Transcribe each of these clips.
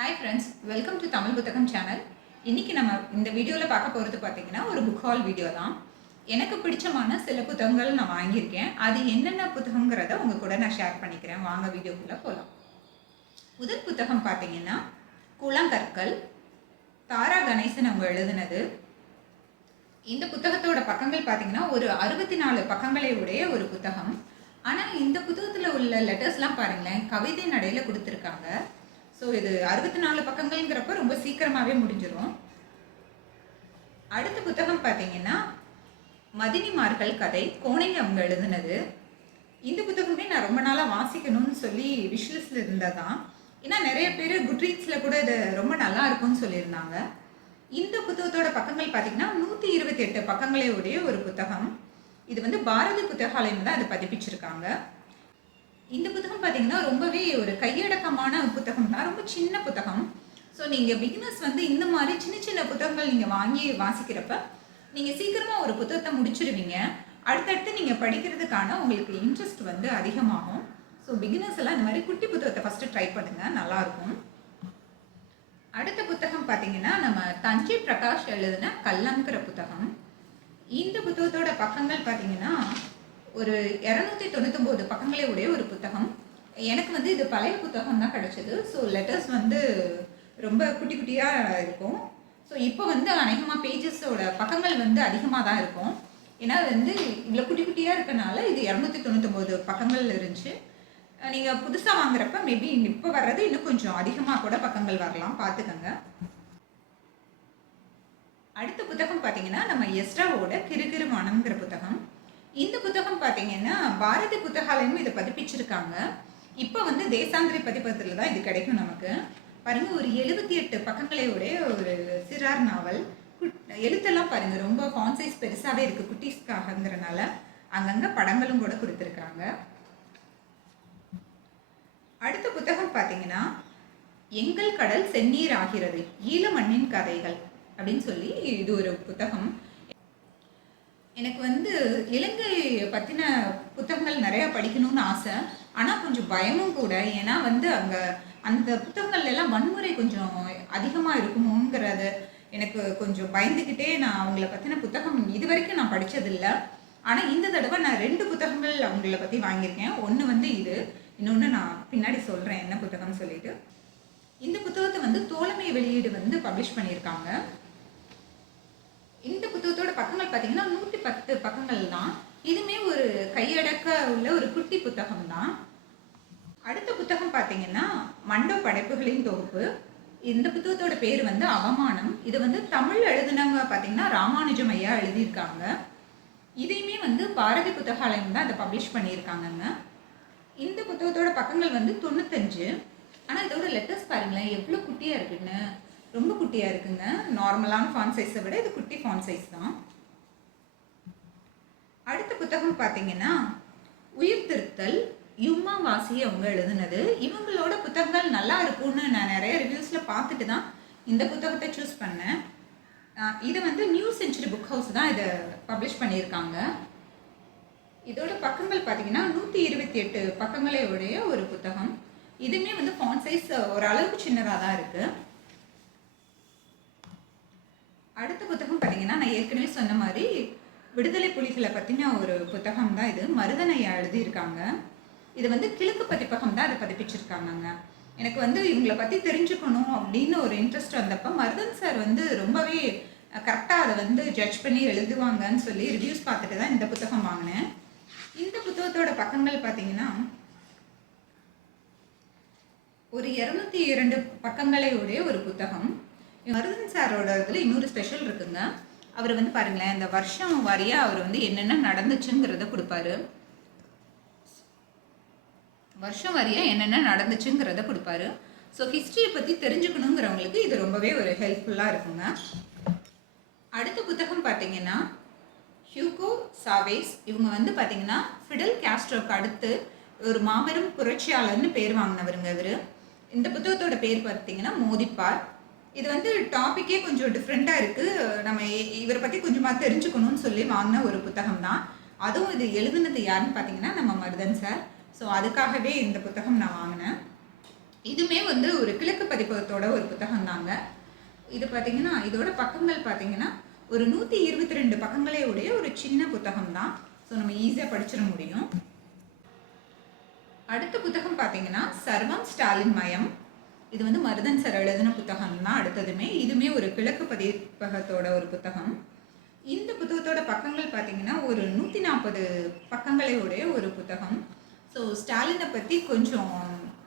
Hi friends, welcome to Tamil புத்தகம் channel. இன்றைக்கி நம்ம இந்த வீடியோவில் பார்க்க போகிறது பார்த்திங்கன்னா ஒரு புக் ஹால் வீடியோ தான். எனக்கு பிடிச்சமான சில புத்தகங்கள் நான் வாங்கியிருக்கேன். அது என்னென்ன புத்தகங்கிறத உங்கள் கூட நான் ஷேர் பண்ணிக்கிறேன். வாங்க வீடியோக்குள்ளே போகலாம். முதல் புத்தகம் பார்த்திங்கன்னா கூழாங்கற்கள், தாரா கணேசன் அவங்க எழுதினது. இந்த புத்தகத்தோட பக்கங்கள் பார்த்திங்கன்னா ஒரு 64 பக்கங்களை உடைய ஒரு புத்தகம். ஆனால் இந்த புத்தகத்தில் உள்ள லெட்டர்ஸ்லாம் பாருங்களேன், கவிதை நடையில் கொடுத்துருக்காங்க. ஸோ இது 64 பக்கங்கள்ங்கிறப்ப ரொம்ப சீக்கிரமாகவே முடிஞ்சிடும். அடுத்த புத்தகம் பார்த்தீங்கன்னா மதினிமார்கள் கதை, கோணை அவங்க எழுதுனது. இந்த புத்தகமே நான் ரொம்ப நாளாக வாசிக்கணும்னு சொல்லி விஷலிஸ்டில் இருந்ததான். ஏன்னா நிறைய பேர் குட்ரீட்ஸில் கூட இது ரொம்ப நல்லா இருக்கும்னு சொல்லியிருந்தாங்க. இந்த புத்தகத்தோட பக்கங்கள் பார்த்தீங்கன்னா 128 பக்கங்களே உடைய ஒரு புத்தகம். இது வந்து பாரதி புத்தகாலயம் தான் அதை பதிப்பிச்சிருக்காங்க. இந்த புத்தகம் பார்த்தீங்கன்னா ரொம்பவே ஒரு கையடக்கமான புத்தகம் தான். ரொம்ப சின்ன புத்தகம். ஸோ நீங்கள் பிகினர்ஸ் வந்து இந்த மாதிரி சின்ன சின்ன புத்தகங்கள் நீங்கள் வாங்கி வாசிக்கிறப்ப நீங்கள் சீக்கிரமாக ஒரு புத்தகத்தை முடிச்சிடுவீங்க. அடுத்தடுத்து நீங்கள் படிக்கிறதுக்கான உங்களுக்கு இன்ட்ரெஸ்ட் வந்து அதிகமாகும். ஸோ பிகினர்ஸ் எல்லாம் இந்த மாதிரி குட்டி புத்தகத்தை ஃபஸ்ட்டு ட்ரை பண்ணுங்கள், நல்லாயிருக்கும். அடுத்த புத்தகம் பார்த்தீங்கன்னா நம்ம தஞ்சை பிரகாஷ் எழுதின கள்ளம்ங்கிற புத்தகம். இந்த புத்தகத்தோட பக்கங்கள் பார்த்தீங்கன்னா ஒரு 299 பக்கங்களே உடைய ஒரு புத்தகம். எனக்கு வந்து இது பழைய புத்தகம் தான் கிடச்சிது. ஸோ லெட்டர்ஸ் வந்து ரொம்ப குட்டி குட்டியாக இருக்கும். ஸோ இப்போ வந்து அநேகமாக பேஜஸோட பக்கங்கள் வந்து அதிகமாக தான் இருக்கும். ஏன்னா வந்து இவ்வளோ குட்டி குட்டியாக இருக்கனால இது 299 பக்கங்கள் இருந்துச்சு. நீங்கள் புதுசாக வாங்குறப்ப மேபி இப்போ வர்றது இன்னும் கொஞ்சம் அதிகமாக கூட பக்கங்கள் வரலாம், பார்த்துக்கங்க. அடுத்த புத்தகம் பார்த்தீங்கன்னா நம்ம எஸ்ராவோட கிறுகிறு வானம்ங்கிற புத்தகம். இந்த புத்தகம் பார்த்தீங்கன்னா பாரதி புத்தகாலயமும் இதை பதிப்பிச்சிருக்காங்க. இப்போ வந்து தேசாந்திரி பதிப்பகத்தில் தான் இது கிடைக்கும் நமக்கு. பாருங்கள், ஒரு 78 பக்கங்களே உடைய ஒரு சிறார் நாவல். எழுத்தெல்லாம் பாருங்கள், ரொம்ப ஃபாண்ட் சைஸ் பெருசாகவே இருக்குது. குட்டீஸ்க்காகங்கிறனால அங்கங்கே படங்களும் கூட கொடுத்துருக்காங்க. அடுத்த புத்தகம் பார்த்தீங்கன்னா எங்கள் கடல் செந்நீர் ஆகிறது, ஈழ மண்ணின் கதைகள் அப்படின்னு சொல்லி இது ஒரு புத்தகம். எனக்கு வந்து இலங்கை பற்றின புத்தகங்கள் நிறையா படிக்கணும்னு ஆசை. ஆனால் கொஞ்சம் பயமும் கூட. ஏன்னா வந்து அங்கே அந்த புத்தகங்கள்லாம் வன்முறை கொஞ்சம் அதிகமாக இருக்குமோங்கிறது எனக்கு கொஞ்சம் பயந்துக்கிட்டே நான் அவங்கள பற்றின புத்தகம் இது வரைக்கும் நான் படித்ததில்லை. ஆனால் இந்த தடவை நான் 2 புத்தகங்கள் அவங்கள பற்றி வாங்கியிருக்கேன். ஒன்று வந்து இது, இன்னொன்று நான் பின்னாடி சொல்கிறேன் என்ன புத்தகம்னு சொல்லிட்டு. இந்த புத்தகத்தை வந்து தோழமை வெளியீடு வந்து பப்ளிஷ் பண்ணியிருக்காங்க. இந்த புத்தகத்தோட பக்கங்கள் பார்த்தீங்கன்னா 110 பக்கங்கள் தான். இதுவுமே ஒரு கையடக்க உள்ள ஒரு குட்டி புத்தகம் தான். அடுத்த புத்தகம் பார்த்தீங்கன்னா மண்டோ படைப்புகளின் தொகுப்பு. இந்த புத்தகத்தோட பேர் வந்து அவமானம். இது வந்து தமிழ் எழுதினவங்க பார்த்தீங்கன்னா ராமானுஜம் ஐயா எழுதியிருக்காங்க. இதையுமே வந்து பாரதி புத்தகாலயம் தான் அதை பப்ளிஷ் பண்ணியிருக்காங்கங்க. இந்த புத்தகத்தோட பக்கங்கள் வந்து 95. ஆனால் இதோட லெட்டர்ஸ் பாருங்களேன் எவ்வளோ குட்டியாக இருக்குன்னு. ரொம்ப குட்டியாக இருக்குங்க. நார்மலான ஃபாண்ட் சைஸை விட இது குட்டி ஃபாண்ட் சைஸ் தான். அடுத்த புத்தகம் பார்த்தீங்கன்னா உயிர் திருத்தல், யும்மா வாசி அவங்க எழுதுனது. இவங்களோட புத்தகங்கள் நல்லா இருக்கும்னு நான் நிறைய ரிவ்யூஸில் பார்த்துட்டு தான் இந்த புத்தகத்தை சூஸ் பண்ணேன். இது வந்து நியூ செஞ்சுரி புக் ஹவுஸ் தான் இதை பப்ளிஷ் பண்ணியிருக்காங்க. இதோட பக்கங்கள் பார்த்தீங்கன்னா 128 பக்கங்களே உடைய ஒரு புத்தகம். இதுவுமே வந்து ஃபாண்ட் சைஸ் ஓரளவுக்கு சின்னதாக தான் இருக்குது. அடுத்த புத்தகம் பார்த்தீங்கன்னா நான் ஏற்கனவே சொன்ன மாதிரி விடுதலை புலிகளை பற்றின ஒரு புத்தகம் தான் இது. மருதனையா எழுதியிருக்காங்க. இது வந்து கிழக்கு பதிப்பகம் தான் அதை பதிப்பிச்சிருக்காங்கங்க. எனக்கு வந்து இவங்களை பற்றி தெரிஞ்சுக்கணும் அப்படின்னு ஒரு இன்ட்ரெஸ்ட் வந்தப்போ மருதன் சார் வந்து ரொம்பவே கரெக்டாக அதை வந்து ஜட்ஜ் பண்ணி எழுதுவாங்கன்னு சொல்லி ரிவ்யூஸ் பார்த்துட்டு தான் இந்த புத்தகம் வாங்கினேன். இந்த புத்தகத்தோட பக்கங்கள் பார்த்தீங்கன்னா ஒரு 202 பக்கங்களே உடைய ஒரு புத்தகம். மருதன் சாரோட இதில் இன்னொரு ஸ்பெஷல் இருக்குங்க. அவர் வந்து பாருங்களேன், இந்த வருஷம் வாரியாக அவர் வந்து என்னென்ன நடந்துச்சுங்கிறத கொடுப்பாரு. வருஷம் வாரியாக என்னென்ன நடந்துச்சுங்கிறத கொடுப்பாரு. ஸோ ஹிஸ்ட்ரியை பற்றி தெரிஞ்சுக்கணுங்கிறவங்களுக்கு இது ரொம்பவே ஒரு ஹெல்ப்ஃபுல்லாக இருக்குங்க. அடுத்த புத்தகம் பார்த்தீங்கன்னா ஹியூகோ சாவேஸ். இவங்க வந்து பார்த்தீங்கன்னா ஃபிடல் காஸ்ட்ரோக்கு அடுத்து ஒரு மாபெரும் புரட்சியாளர்னு பேர் வாங்கினவருங்க இவர். இந்த புத்தகத்தோட பேர் பார்த்தீங்கன்னா மோதிப்பார். இது வந்து டாப்பிக்கே கொஞ்சம் டிஃப்ரெண்ட்டாக இருக்குது. நம்ம இவரை பற்றி கொஞ்சமாக தெரிஞ்சுக்கணும்னு சொல்லி வாங்கின ஒரு புத்தகம் தான். அதுவும் இது எழுதுனது யாருன்னு பார்த்தீங்கன்னா நம்ம மருதன் சார். ஸோ அதுக்காகவே இந்த புத்தகம் நான் வாங்கினேன். இதுவுமே வந்து ஒரு கிழக்கு பதிப்பகத்தோட ஒரு புத்தகம் தாங்க. இது பார்த்தீங்கன்னா, இதோட பக்கங்கள் பார்த்தீங்கன்னா, ஒரு 122 பக்கங்களே உடைய ஒரு சின்ன புத்தகம் தான். ஸோ நம்ம ஈஸியா படிச்சிட முடியும். அடுத்த புத்தகம் பார்த்தீங்கன்னா, சர்வம் ஸ்டாலின் மயம். இது வந்து மருதன் சார் எழுதின புத்தகம் தான் அடுத்ததுமே. இதுவுமே ஒரு கிழக்கு பதிப்பகத்தோட ஒரு புத்தகம். இந்த புத்தகத்தோட பக்கங்கள் பார்த்தீங்கன்னா, ஒரு 140 பக்கங்களை உடைய ஒரு புத்தகம். ஸோ ஸ்டாலினை பற்றி கொஞ்சம்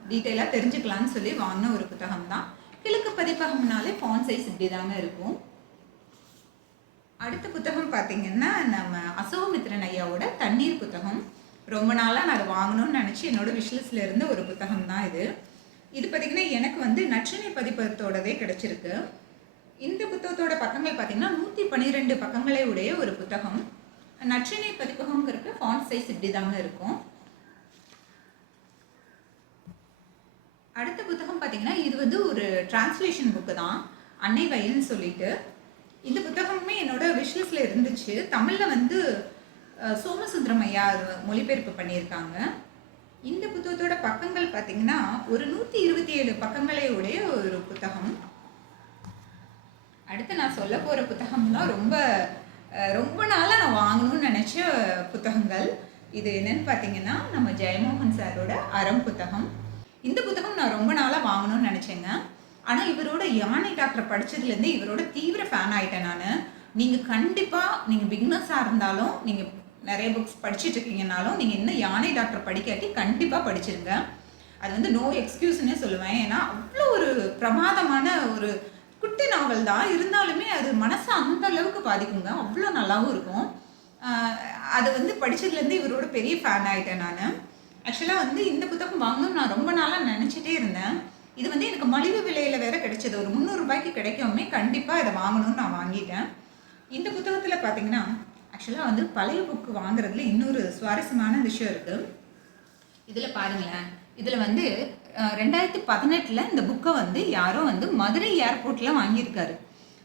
டீட்டெயிலாக தெரிஞ்சுக்கலான்னு சொல்லி வாங்கின ஒரு புத்தகம் தான். கிழக்கு பதிப்பகம்னாலே ஃபாண்ட் சைஸ் இப்படி தாங்க இருக்கும். அடுத்த புத்தகம் பார்த்தீங்கன்னா, நம்ம அசோகமித்ரன் ஐயாவோட தண்ணீர் புத்தகம். ரொம்ப நாளாக நான் அதை வாங்கணும்னு நினச்சி என்னோட விஷ்லிஸ்டில் இருந்த ஒரு புத்தகம் தான் இது. இது பார்த்திங்கன்னா எனக்கு வந்து நற்றிணை பதிப்பகத்தோடதே கிடச்சிருக்கு. இந்த புத்தகத்தோட பக்கங்கள் பார்த்திங்கன்னா 112 பக்கங்களே உடைய ஒரு புத்தகம். நற்றிணை பதிப்பகங்கிறப்ப ஃபாண்ட் சைஸ் இப்படி தாங்க இருக்கும். அடுத்த புத்தகம் பார்த்தீங்கன்னா, இது வந்து ஒரு டிரான்ஸ்லேஷன் புக்கு தான், அன்னை வயல்னு சொல்லிட்டு. இந்த புத்தகமுமே என்னோட விஷ்லிஸ்டில் இருந்துச்சு. தமிழில் வந்து சோமசுந்தரம் ஐயா மொழிபெயர்ப்பு பண்ணியிருக்காங்க. இந்த புத்தகத்தோட பக்கங்கள் பார்த்தீங்கன்னா, ஒரு 127 பக்கங்களே உடைய ஒரு புத்தகம். அடுத்து நான் சொல்ல போகிற புத்தகம்லாம் ரொம்ப நாளாக நான் வாங்கணும்னு நினச்ச புத்தகங்கள். இது என்னன்னு பார்த்தீங்கன்னா, நம்ம ஜெயமோகன் சாரோட அறம் புத்தகம். இந்த புத்தகம் நான் ரொம்ப நாளாக வாங்கணும்னு நினச்சேங்க. ஆனால் இவரோட யானை டாக்டர் படித்ததுலேருந்து இவரோட தீவிர ஃபேன் ஆகிட்டேன் நான். நீங்கள் கண்டிப்பாக நீங்கள் பிகினர்ஸாக இருந்தாலும், நீங்கள் நிறைய புக்ஸ் படிச்சுட்டு இருக்கீங்கனாலும், நீங்கள் இன்னும் யானை டாக்டர் படிக்காட்டி கண்டிப்பாக படிச்சிருங்க. அது வந்து நோ எக்ஸ்கியூஸ்ன்னே சொல்லுவேன். ஏன்னா அவ்வளோ ஒரு பிரமாதமான ஒரு குட்டி நாவல் தான், இருந்தாலுமே அது மனசை அந்த அளவுக்கு பாதிக்குங்க. அவ்வளோ நல்லாவும் இருக்கும். அது வந்து படித்ததுலேருந்து இவரோட பெரிய ஃபேன் ஆகிட்டேன் நான். ஆக்சுவலாக வந்து இந்த புத்தகம் வாங்கணும்னு நான் ரொம்ப நாளாக நினச்சிட்டே இருந்தேன். இது வந்து எனக்கு மலிவு விலையில் வேற கிடைச்சது. ஒரு 300 ரூபாய்க்கு கிடைக்குமே, கண்டிப்பாக இதை வாங்கணும்னு நான் வாங்கிட்டேன். இந்த புத்தகத்தில் பார்த்தீங்கன்னா, ஆக்சுவலாக வந்து பழைய புக்கு வாங்குறதுல இன்னொரு சுவாரஸ்யமான விஷயம் இருக்குது. இதில் பாருங்களேன், இதில் வந்து 2018 இந்த புக்கை வந்து யாரோ வந்து மதுரை ஏர்போர்ட்டில் வாங்கியிருக்காரு.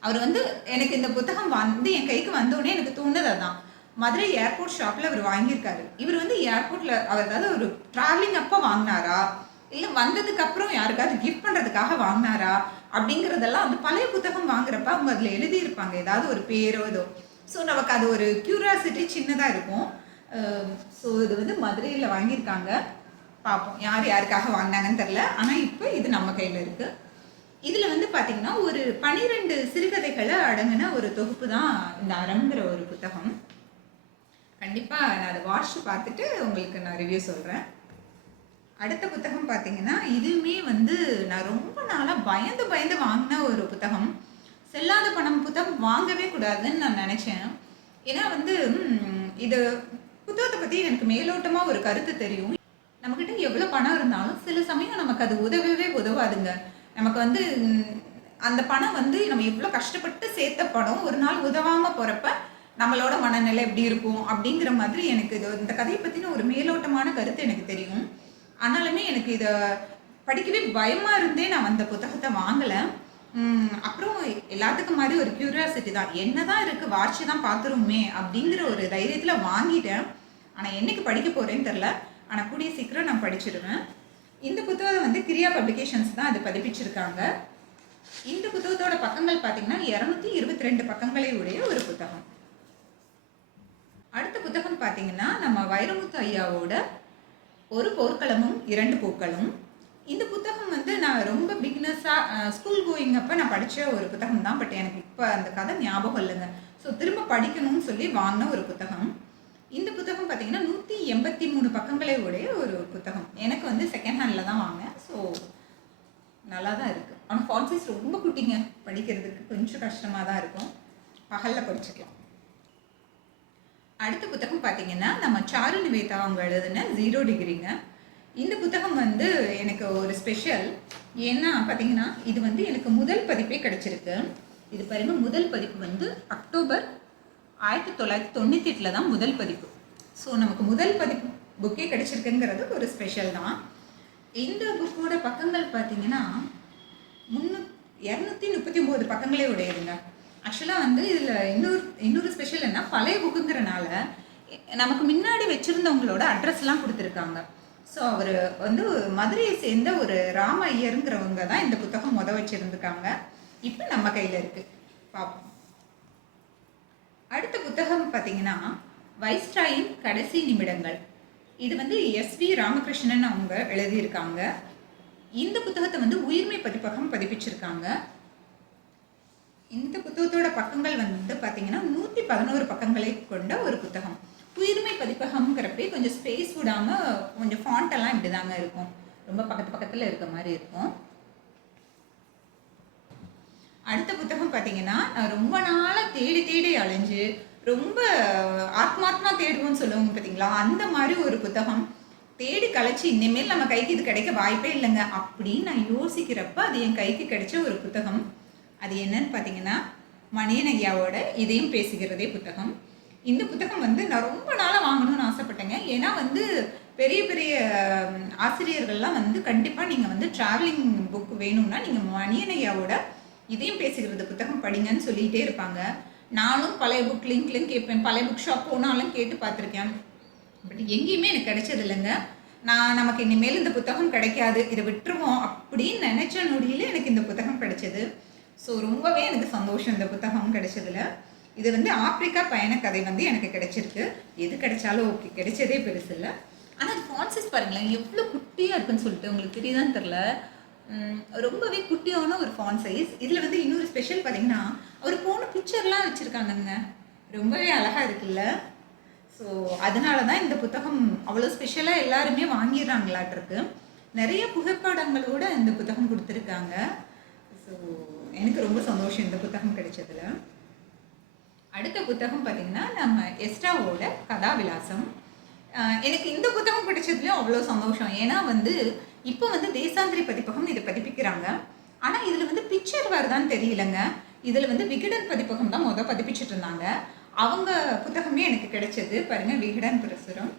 அவர் வந்து எனக்கு இந்த புத்தகம் வந்து என் கைக்கு வந்தோடனே எனக்கு தோணுது அதான், மதுரை ஏர்போர்ட் ஷாப்பில் அவர் வாங்கியிருக்காரு. இவர் வந்து ஏர்போர்ட்டில் அவர் ஏதாவது ஒரு ட்ராவலிங் அப்போ வாங்கினாரா, இல்லை வந்ததுக்கு அப்புறம் யாருக்காவது கிஃப்ட் பண்ணுறதுக்காக வாங்கினாரா அப்படிங்கிறதெல்லாம் வந்து பழைய புத்தகம் வாங்குறப்ப அவங்க அதில் எழுதியிருப்பாங்க, ஏதாவது ஒரு பேரோ ஏதோ. ஸோ நமக்கு அது ஒரு க்யூரியாசிட்டி சின்னதாக இருக்கும். ஸோ இது வந்து மதுரையில் வாங்கியிருக்காங்க. பார்ப்போம் யார் யாருக்காக வாங்கினாங்கன்னு தெரில. ஆனால் இப்போ இது நம்ம கையில் இருக்குது. இதில் வந்து பார்த்திங்கன்னா ஒரு 12 சிறுகதைகளை அடங்கின ஒரு தொகுப்பு தான் இந்த அறங்கிற ஒரு புத்தகம். கண்டிப்பாக நான் அதை வாட்ச் பார்த்துட்டு உங்களுக்கு நான் ரிவ்யூ சொல்கிறேன். அடுத்த புத்தகம் பார்த்தீங்கன்னா, இதுவுமே வந்து நான் ரொம்ப நாளாக பயந்து வாங்கின ஒரு புத்தகம். செல்லாத பணம் புத்தகம் வாங்கவே கூடாதுன்னு நான் நினச்சேன். ஏன்னா வந்து இது புத்தகத்தை பற்றி எனக்கு மேலோட்டமாக ஒரு கருத்து தெரியும். நம்மக்கிட்ட எவ்வளோ பணம் இருந்தாலும் சில சமயம் நமக்கு அது உதவவே உதவாதுங்க. நமக்கு வந்து அந்த பணம் வந்து நம்ம எவ்வளோ கஷ்டப்பட்டு சேர்த்த பணம் ஒரு நாள் உதவாமல் போகிறப்ப நம்மளோட மனநிலை எப்படி இருக்கும் அப்படிங்கிற மாதிரி எனக்கு இந்த கதையை பற்றின ஒரு மேலோட்டமான கருத்து எனக்கு தெரியும். ஆனாலுமே எனக்கு இதை படிக்கவே பயமாக இருந்தே நான் அந்த புத்தகத்தை வாங்கலை. அப்புறம் எல்லாத்துக்கும் மாதிரி ஒரு க்யூரியாசிட்டி தான், என்ன தான் இருக்குது வாட்சி தான் பார்த்துருமே அப்படிங்கிற ஒரு தைரியத்தில் வாங்கிட்டேன். ஆனால் என்னைக்கு படிக்க போகிறேன்னு தெரில. ஆனால் கூடிய சீக்கிரம் நான் படிச்சிடுவேன். இந்த புத்தகம் வந்து கிரியா பப்ளிகேஷன்ஸ் தான் அது பதிப்பிச்சிருக்காங்க. இந்த புத்தகத்தோட பக்கங்கள் பார்த்தீங்கன்னா 222 பக்கங்களை உடைய ஒரு புத்தகம். அடுத்த புத்தகம் பார்த்தீங்கன்னா, நம்ம வைரமுத்து ஐயாவோட ஒரு போர்க்களமும் 2 பூக்களும். இந்த புத்தகம் வந்து நான் ரொம்ப பிகினர்ஸாக ஸ்கூல் கோயிங் அப்போ நான் படித்த ஒரு புத்தகம் தான். பட் எனக்கு இப்போ அந்த கதை ஞாபகம் இல்லைங்க. ஸோ திரும்ப படிக்கணும்னு சொல்லி வாங்கின ஒரு புத்தகம். இந்த புத்தகம் பார்த்தீங்கன்னா 183 பக்கங்களை உடைய ஒரு புத்தகம். எனக்கு வந்து செகண்ட் ஹேண்டில் தான் வாங்கினேன். ஸோ நல்லா தான் இருக்குது. ஆனால் ஃபாண்ட் சைஸ் ரொம்ப குட்டிங்க, படிக்கிறதுக்கு கொஞ்சம் கஷ்டமாக தான் இருக்கும். பகலில் படிச்சுக்கலாம். அடுத்த புத்தகம் பார்த்தீங்கன்னா, நம்ம சாரு நிவேதா அவங்க எழுதின 0 டிகிரிங்க. இந்த புத்தகம் வந்து எனக்கு ஒரு ஸ்பெஷல். ஏன்னா பார்த்தீங்கன்னா, இது வந்து எனக்கு முதல் பதிப்பே கிடச்சிருக்கு. இது பாருங்க, முதல் பதிப்பு வந்து அக்டோபர் 1998 தான் முதல் பதிப்பு. ஸோ நமக்கு முதல் பதிப்பு புக்கே கிடச்சிருக்குங்கிறது ஒரு ஸ்பெஷல் தான். இந்த புக்கோட பக்கங்கள் பார்த்தீங்கன்னா 239 பக்கங்களே உடையதுங்க. ஆக்சுவலாக வந்து இதில் இன்னொரு ஸ்பெஷல் என்ன, பழைய புக்குங்கிறனால நமக்கு முன்னாடி வச்சுருந்தவங்களோட அட்ரஸ்லாம் கொடுத்துருக்காங்க. ஸோ அவர் வந்து மதுரையை சேர்ந்த ஒரு ராம ஐயருங்கிறவங்க தான் இந்த புத்தகம் வச்சிருந்துருக்காங்க. இப்போ நம்ம கையில் இருக்கு, பார்ப்போம். அடுத்த புத்தகம் பார்த்தீங்கன்னா வைஸ்ராயின் கடைசி நிமிடங்கள். இது வந்து எஸ்வி ராமகிருஷ்ணன் அவங்க எழுதியிருக்காங்க. இந்த புத்தகத்தை வந்து உயிர்மை பதிப்பகம் பதிப்பிச்சிருக்காங்க. இந்த புத்தகத்தோட பக்கங்கள் வந்து பார்த்தீங்கன்னா 111 பக்கங்களை கொண்ட ஒரு புத்தகம். உயிர்மை பதிப்பகம்ங்கிறப்பே கொஞ்சம் ஸ்பேஸ் விடாமல் கொஞ்சம் ஃபாண்ட் எல்லாம் இப்படி தாங்க இருக்கும், ரொம்ப பக்கத்தில் இருக்க மாதிரி இருக்கும். அடுத்த புத்தகம் பார்த்தீங்கன்னா நான் ரொம்ப நாளாக தேடி தேடி அலைஞ்சு ரொம்ப ஆத்மாத்மா தேடுவோம்னு சொல்லுவாங்க பார்த்தீங்களா, அந்த மாதிரி ஒரு புத்தகம் தேடி கழிச்சு இனிமேல் நம்ம கைக்கு இது கிடைக்க வாய்ப்பே இல்லைங்க அப்படின்னு நான் யோசிக்கிறப்ப அது என் கைக்கு கிடைச்ச ஒரு புத்தகம். அது என்னன்னு பார்த்தீங்கன்னா மணியன் ஐயாவோட இதயம் பேசுகிறதே புத்தகம். இந்த புத்தகம் வந்து நான் ரொம்ப நாளாக வாங்கணும்னு ஆசைப்பட்டேங்க. ஏன்னா வந்து பெரிய பெரிய ஆசிரியர்கள்லாம் வந்து கண்டிப்பாக நீங்கள் வந்து ட்ராவலிங் புக் வேணும்னா நீங்கள் மணியன் ஐயாவோட இதயம் பேசுகிறது புத்தகம் படிங்கன்னு சொல்லிகிட்டே இருப்பாங்க. நானும் பழைய புக் லிங்க்லையும் கேட்பேன், பழைய புக் ஷாப் போனாலும் கேட்டு பார்த்துருக்கேன். பட் எங்கேயுமே எனக்கு கிடைச்சது இல்லைங்க. நமக்கு இனிமேல் இந்த புத்தகம் கிடைக்காது, இதை விட்டுருவோம் அப்படின்னு நினச்ச நொடியில் எனக்கு இந்த புத்தகம் கிடைச்சது. ஸோ ரொம்பவே எனக்கு சந்தோஷம் இந்த புத்தகம் கிடைச்சதுல. இது வந்து ஆப்பிரிக்கா பயண கதை வந்து எனக்கு கிடைச்சிருக்கு. எது கிடைச்சாலும் ஓகே, கிடைச்சதே பெருசு இல்லை. ஆனால் அது ஃபான்சஸ் பாருங்களேன் எவ்வளோ குட்டியாக இருக்குன்னு சொல்லிட்டு உங்களுக்கு தெரியுதான்னு தெரில, ரொம்பவே குட்டியான ஒரு ஃபான் சைஸ். இதில் வந்து இன்னொரு ஸ்பெஷல் பார்த்தீங்கன்னா அவர் போன பிக்சர்லாம் வச்சுருக்காங்கங்க, ரொம்பவே அழகாக இருக்குல்ல. ஸோ அதனால தான் இந்த புத்தகம் அவ்வளோ ஸ்பெஷலாக எல்லாருமே வாங்கிடுறாங்களாட்டிருக்கு. நிறைய புகைப்படங்களோட இந்த புத்தகம் கொடுத்துருக்காங்க. ஸோ எனக்கு ரொம்ப சந்தோஷம் இந்த புத்தகம் கிடைச்சதுல. அடுத்த புத்தகம் பார்த்தீங்கன்னா நம்ம எஸ்ட்ராவோட கதாவிலாசம். எனக்கு இந்த புத்தகம் படித்ததுலேயும் அவ்வளோ சந்தோஷம். ஏன்னா வந்து இப்போ வந்து தேசாந்திரி பதிப்பகம் இதை பதிப்பிக்கிறாங்க. ஆனால் இதில் வந்து பிக்சர் வருதான்னு தெரியலங்க. இதில் வந்து விகடன் பதிப்பகம் தான் பதிப்பிச்சுட்டு இருந்தாங்க. அவங்க புத்தகமே எனக்கு கிடைச்சது பாருங்கள், விகடன் பிரசுரம்.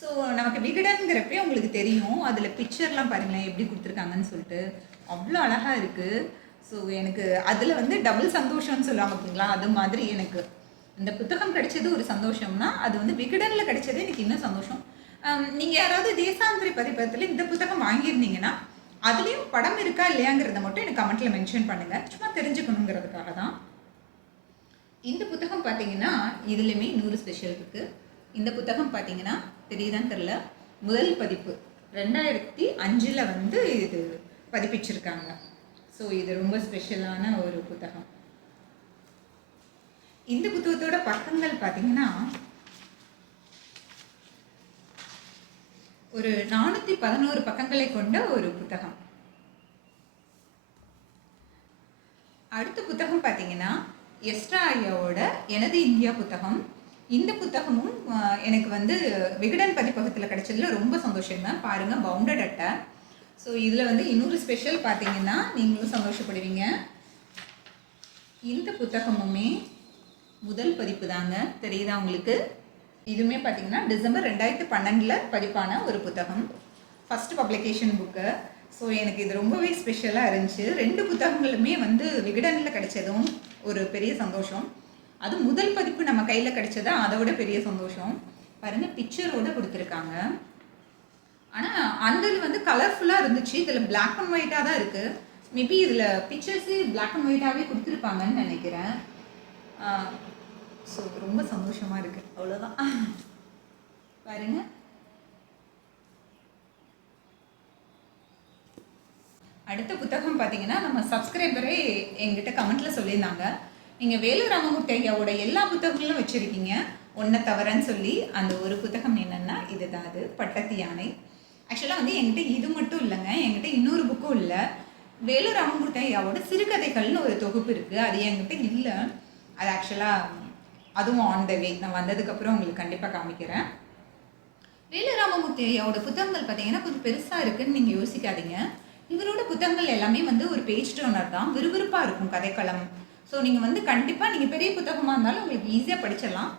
ஸோ நமக்கு விகடன்கிறப்பே உங்களுக்கு தெரியும், அதில் பிக்சர்லாம் பாருங்களேன் எப்படி கொடுத்துருக்காங்கன்னு சொல்லிட்டு அவ்வளோ அழகாக இருக்குது. ஸோ எனக்கு அதில் வந்து டபுள் சந்தோஷம்னு சொல்லுவாங்க பார்த்தீங்களா, அது மாதிரி எனக்கு இந்த புத்தகம் கிடைச்சது ஒரு சந்தோஷம்னா அது வந்து விகடனில் கிடைச்சது எனக்கு இன்னும் சந்தோஷம். நீங்கள் யாராவது தேசாந்திரி பதிப்பகத்தில் இந்த புத்தகம் வாங்கியிருந்தீங்கன்னா அதுலேயும் படம் இருக்கா இல்லையாங்கிறத மட்டும் எனக்கு கமெண்ட்டில் மென்ஷன் பண்ணுங்கள், சும்மா தெரிஞ்சுக்கணுங்கிறதுக்காக தான். இந்த புத்தகம் பார்த்தீங்கன்னா இதுலேயுமே 100 ஸ்பெஷல் இருக்குது. இந்த புத்தகம் பார்த்தீங்கன்னா தெரியுதான்னு தெரில, முதல் பதிப்பு 2005 வந்து இது பதிப்பிச்சிருக்காங்க. ஸோ இது ரொம்ப ஸ்பெஷலான ஒரு புத்தகம். இந்த புத்தகத்தோட பக்கங்கள் பார்த்தீங்கன்னா ஒரு 411 பக்கங்களை கொண்ட ஒரு புத்தகம். அடுத்த புத்தகம் பார்த்தீங்கன்னா எஸ்ட்ரா ஐயாவோட எனது இந்தியா புத்தகம். இந்த புத்தகமும் எனக்கு வந்து விகடன் பதிப்பகத்தில் கிடைச்சதுல ரொம்ப சந்தோஷங்க. பாருங்கள், பவுண்டட் அட்டை. ஸோ இதில் வந்து இன்னொரு ஸ்பெஷல் பார்த்தீங்கன்னா நீங்களும் சந்தோஷப்படுவீங்க. இந்த புத்தகமுமே முதல் பதிப்பு தாங்க, தெரியுதா உங்களுக்கு. இதுவுமே பார்த்தீங்கன்னா டிசம்பர் 2012 பதிப்பான ஒரு புத்தகம், ஃபஸ்ட் பப்ளிகேஷன் புக்கு. ஸோ எனக்கு இது ரொம்பவே ஸ்பெஷலாக இருந்துச்சு. 2 புத்தகங்களுமே வந்து விகடனில் கிடைச்சதும் ஒரு பெரிய சந்தோஷம். அது முதல் பதிப்பு நம்ம கையில் கிடைச்சதா அதை விட பெரிய சந்தோஷம். பாருங்கள், பிக்சரோடு கொடுத்துருக்காங்க. ஆனால் அந்த இது வந்து கலர்ஃபுல்லாக இருந்துச்சு. இதில் பிளாக் அண்ட் ஒயிட்டாக தான் இருக்குது. மேபி இதில் பிக்சர்ஸு பிளாக் அண்ட் ஒயிட்டாகவே கொடுத்துருப்பாங்கன்னு நினைக்கிறேன். ஸோ ரொம்ப சந்தோஷமாக இருக்குது, அவ்வளோதான். பாருங்கள், அடுத்த புத்தகம் பார்த்தீங்கன்னா நம்ம சப்ஸ்கிரைபரே எங்கிட்ட கமெண்ட்டில் சொல்லியிருந்தாங்க, நீங்கள் வேலூர் ராமமூர்த்தி ஐயாவோட எல்லா புத்தகங்களும் வச்சுருக்கீங்க, ஒன்றை தவறன்னு சொல்லி. அந்த ஒரு புத்தகம் என்னென்னா இதுதான், அது பட்டத்து யானை. ஆக்சுவலாக வந்து என்கிட்ட இது மட்டும் இல்லைங்க, என்கிட்ட இன்னொரு புக்கும் இல்லை. வேலூர் ராமமூர்த்தி ஐயாவோட சிறுகதைகள்னு ஒரு தொகுப்பு இருக்குது, அது என்கிட்ட இல்லை. அது ஆக்சுவலாக அதுவும் ஆன் த வே, நான் வந்ததுக்கப்புறம் உங்களுக்கு கண்டிப்பாக காமிக்கிறேன். வேலூர் ராமமூர்த்தி ஐயாவோட புத்தகங்கள் பார்த்தீங்கன்னா கொஞ்சம் பெருசாக இருக்குதுன்னு நீங்கள் யோசிக்காதீங்க. இவரோட புத்தகங்கள் எல்லாமே வந்து ஒரு பேஜ் டர்னர் தான், விறுவிறுப்பாக இருக்கும் கதைக்களம். ஸோ நீங்கள் வந்து கண்டிப்பாக நீங்கள் பெரிய புத்தகமாக இருந்தாலும் உங்களுக்கு ஈஸியாக படிச்சிடலாம்.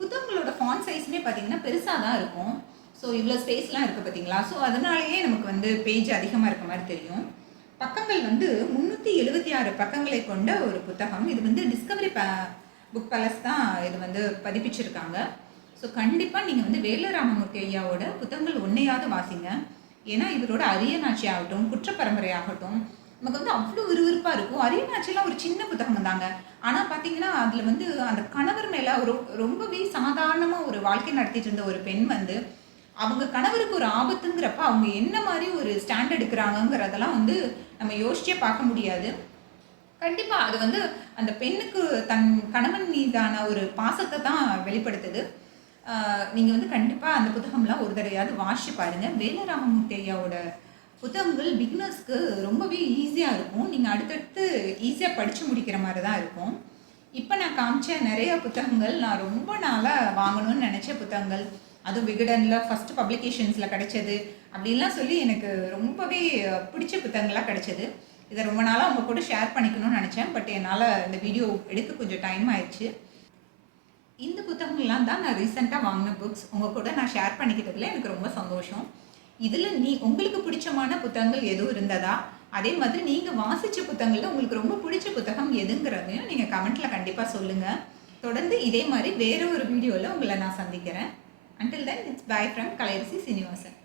புத்தகங்களோட ஃபாண்ட் சைஸ்லேயே பார்த்தீங்கன்னா பெருசாக தான் இருக்கும். ஸோ இவ்வளோ ஸ்பேஸ்லாம் இருக்குது பார்த்தீங்களா. ஸோ அதனாலேயே நமக்கு வந்து பேஜ் அதிகமாக இருக்க மாதிரி தெரியும். பக்கங்கள் வந்து 376 பக்கங்களை கொண்ட ஒரு புத்தகம். இது வந்து டிஸ்கவரி புக் பேலஸ் தான் இது வந்து பதிப்பிச்சிருக்காங்க. ஸோ கண்டிப்பாக நீங்கள் வந்து வேலு ராமமூர்த்தி ஐயாவோட புத்தகங்கள் ஒன்றையாவது வாசிங்க. ஏன்னா இவரோட அரியநாச்சி ஆகட்டும், குற்றப்பரம்பரை ஆகட்டும், நமக்கு வந்து அவ்வளோ விறுவிறுப்பாக இருக்கும். அரியநாச்சிலாம் ஒரு சின்ன புத்தகம் தாங்க. ஆனால் பார்த்தீங்கன்னா அதில் வந்து அந்த கணவர் மேலே ரொம்பவே சாதாரணமாக ஒரு வாழ்க்கை நடத்திட்டு இருந்த ஒரு பெண் வந்து அவங்க கணவருக்கு ஒரு ஆபத்துங்கிறப்ப அவங்க என்ன மாதிரி ஒரு ஸ்டாண்ட் எடுக்கிறாங்கங்கிறதெல்லாம் வந்து நம்ம யோசிச்சே பார்க்க முடியாது. கண்டிப்பா அது வந்து அந்த பெண்ணுக்கு தன் கணவன் மீதான ஒரு பாசத்தை தான் வெளிப்படுத்துது. நீங்க வந்து கண்டிப்பா அந்த புத்தகம்லாம் ஒரு தடவையாவது வாசிச்சு பாருங்க. வேலு ராமமூர்த்தி ஐயாவோட புத்தகங்கள் பிகினர்ஸ்க்கு ரொம்பவே ஈஸியா இருக்கும். நீங்க அடுத்தடுத்து ஈஸியா படிச்சு முடிக்கிற மாதிரி தான் இருக்கும். இப்போ நான் காமிச்ச நிறைய புத்தகங்கள் நான் ரொம்ப நாளா வாங்கணும்னு நினைச்ச புத்தகங்கள். அதுவும் விகடன்ல ஃபர்ஸ்ட் பப்ளிகேஷன்ஸ்ல கிடைச்சது. அப்படின்லாம் சொல்லி எனக்கு ரொம்பவே பிடிச்ச புத்தகங்களா கிடைச்சது. இதை ரொம்ப நாளாக உங்கள் கூட ஷேர் பண்ணிக்கணும்னு நினச்சேன். பட் என்னால் இந்த வீடியோ எடுக்க கொஞ்சம் டைம் ஆயிடுச்சு. இந்த புத்தகங்கள்லாம் தான் நான் ரீசெண்டாக வாங்கின புக்ஸ். உங்கள் கூட நான் ஷேர் பண்ணிக்கிட்டதில் எனக்கு ரொம்ப சந்தோஷம். இதில் உங்களுக்கு பிடிச்சமான புத்தகங்கள் எதுவும் இருந்ததா, அதே மாதிரி நீங்கள் வாசித்த புத்தகங்களில் உங்களுக்கு ரொம்ப பிடிச்ச புத்தகம் எதுங்கிறதையும் நீங்கள் கமெண்ட்டில் கண்டிப்பாக சொல்லுங்கள். தொடர்ந்து இதே மாதிரி வேறு ஒரு வீடியோவில் உங்களை நான் சந்திக்கிறேன். Until then, it's bye from Kalaiyarasi Srinivasan.